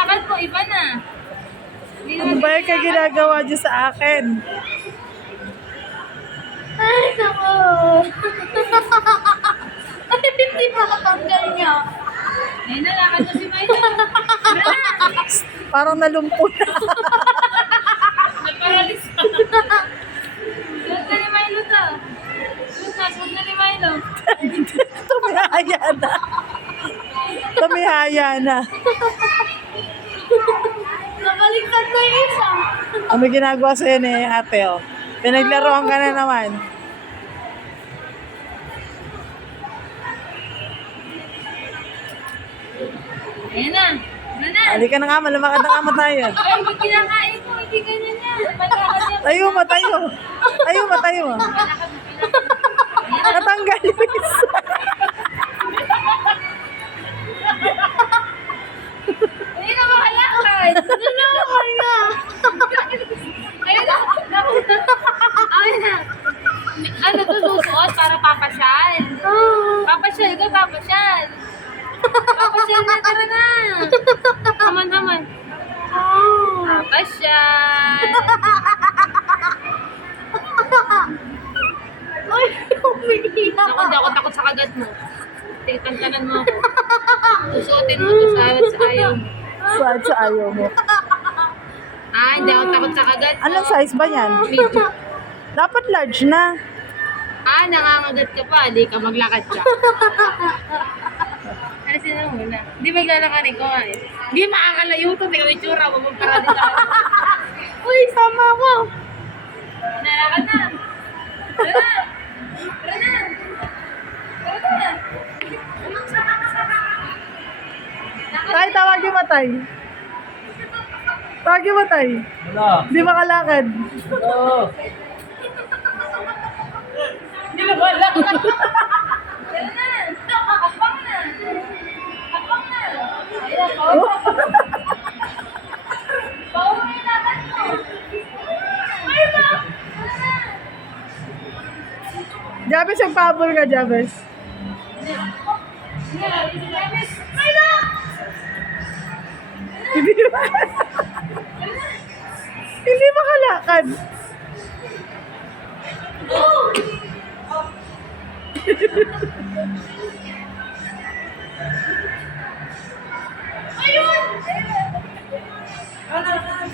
lakad mo, iba na. Ano ba yung ginagawa niyo sa akin? Ay, nako. Ay, hindi makatanggal niya. Ayun na, lakad mo si Milo. Parang nalumpo na. Nagparalis pa. Suot na ni Milo to. Suot na ni Milo. Tumihaya na. Tumihaya na. Nabaliktad na yung isa. Ano ginagawa sa'yo ni ate, oh? Pinaglaruan ka na naman. Ayan na. Ano na? Halika na nga, malamakad na nga tayo. Ay, hindi kinakain ko. Hindi ganyan yan. Malakad yan. Tayo mo, tayo. Tayo mo, tayo mo. Natanggal yung isa. Hindi na makalakad. Nalakad na. Ayun na. Ayun na. Ano to susuot para papasyal? Papasyal ka, papasyal. Papasyal na, tara na. Haman. Papasyal. Ay, umiiyak. Ako, hindi ako takot sa kagat mo. Titangkanan mo ako. Susuotin mo to sa ayaw mo. Saan sa ayaw mo? Ah, hindi ako takot sa kagat mo. Anong size ba yan? Medium. Dapat large na. Ah, nangangagat ka pa. Di ka maglakad ka. Ano sila muna? Di maglalakarin ko eh. Di makakalayo to. Tingnan mo yung tsura. Huwag mong para dito. Uy, sama ko. Nalakad na. Tara na. Tara na. Tara na. Tay, tawagin mo, tay. Tawagin mo, tay. Wala. Di makalakad. Oo. Hindi na wala. Tara na. Abang na. Abang na. Ayan, pauwi yung lakad mo. Ay, ba? Tara na. Jabes, nagpabol ka, Jabes. Hindi Hindi makalakad. Kaya ka naman.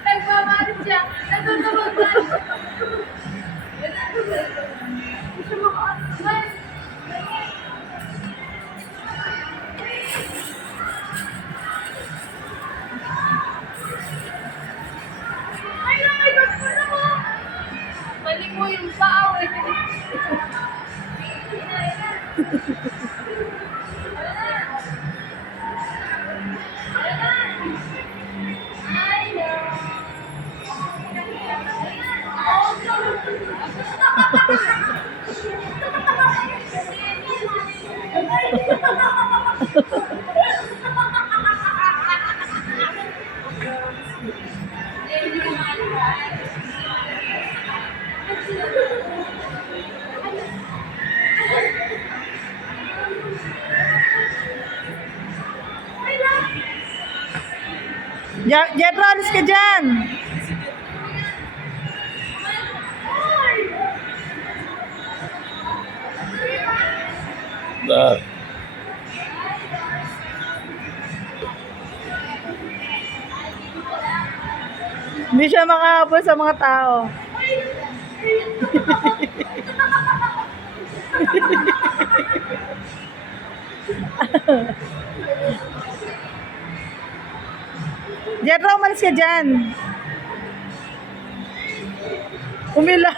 Nagmamarit siya. Natutulog na. Balik mo yung paa eh. Jetro, alis ka dyan. Hindi siya makahabol sa mga tao. Jedro, umalis ka dyan. Umila.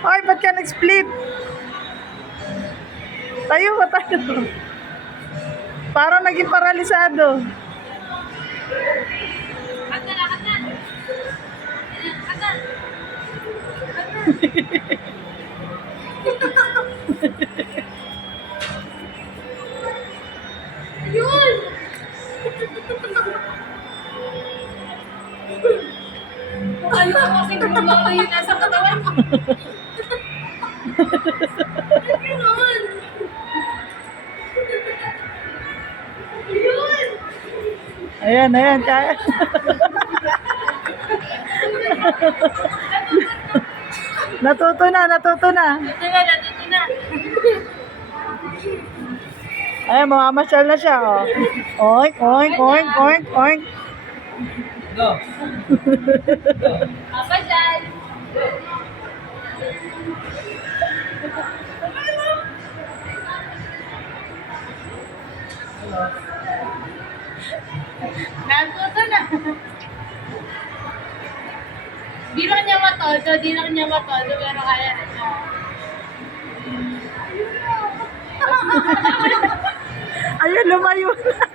Ay, ba't ka nag-split? Tayo ka tayo. Parang naging paralisado. Kanta na, kanta. Ayan, kanta. Yun! Ayaw ko kasing gumawa yung nasa katawan mo. Yun! Yun! Ayan, ayan. Kaya. Natuto na, natuto na. Ito na, nandito na. Ayan, mamamasyal na siya, oh. Oink, oink, oink, oink, oink. Papa dyan. Nandito na. Di lang niya matodo, pero kaya na siya. Ayun, lumayo na.